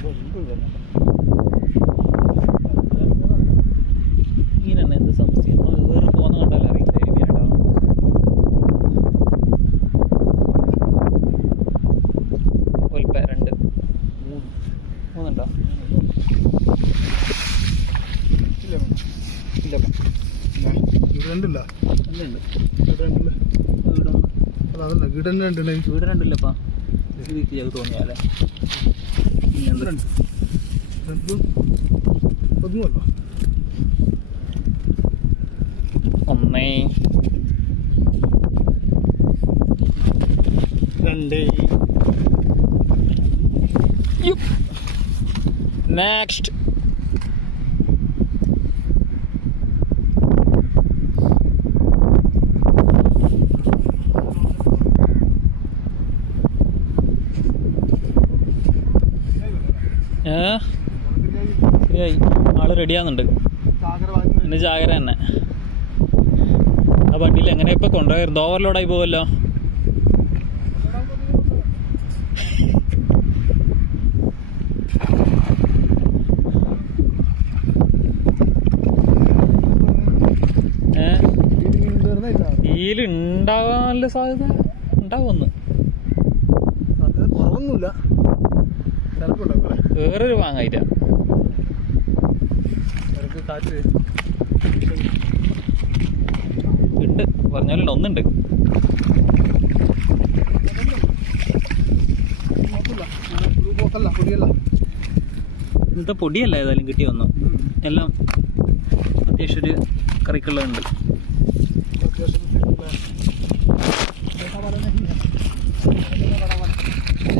ഇവിടെ എന്ത് സംശയം നമ്മൾ കയറി പോകുന്ന കണ്ടാൽ അറിയില്ല എലിമേട്ടോ ഒൽപ്പ രണ്ട് മൂന്നുണ്ടോ ഇല്ല ഇല്ല രണ്ടില്ല അതല്ല വീടന്നെ രണ്ടുണ്ട് വീട് രണ്ടില്ലപ്പാ ഇത് തോന്നിയാലേ ഇത് രണ്ട് രണ്ടും ഒന്നുമല്ലോ ഒന്നേ രണ്ട് നെക്സ്റ്റ് ഏ? ശരിയായി ആൾ റെഡിയാകുന്നുണ്ട് എന്നെ ജാഗ്രത തന്നെ. ആ വണ്ടിയിൽ എങ്ങനെ ഇപ്പൊ കൊണ്ടുപോയിരുന്നു ഓവർലോഡായി പോവല്ലോ. ഉണ്ടാവാനുള്ള സാധ്യത ഉണ്ടാവുമെന്ന്. വേറൊരു വാങ്ങായില്ല കാറ്റ്. ഉണ്ട്. പറഞ്ഞാലും ഒന്നുണ്ട്. ഇന്നത്തെ പൊടിയല്ല ഏതായാലും കിട്ടി വന്നു എല്ലാം അത്യാവശ്യം ഒരു കറിക്കുള്ളതുണ്ട്. അത്യാവശ്യം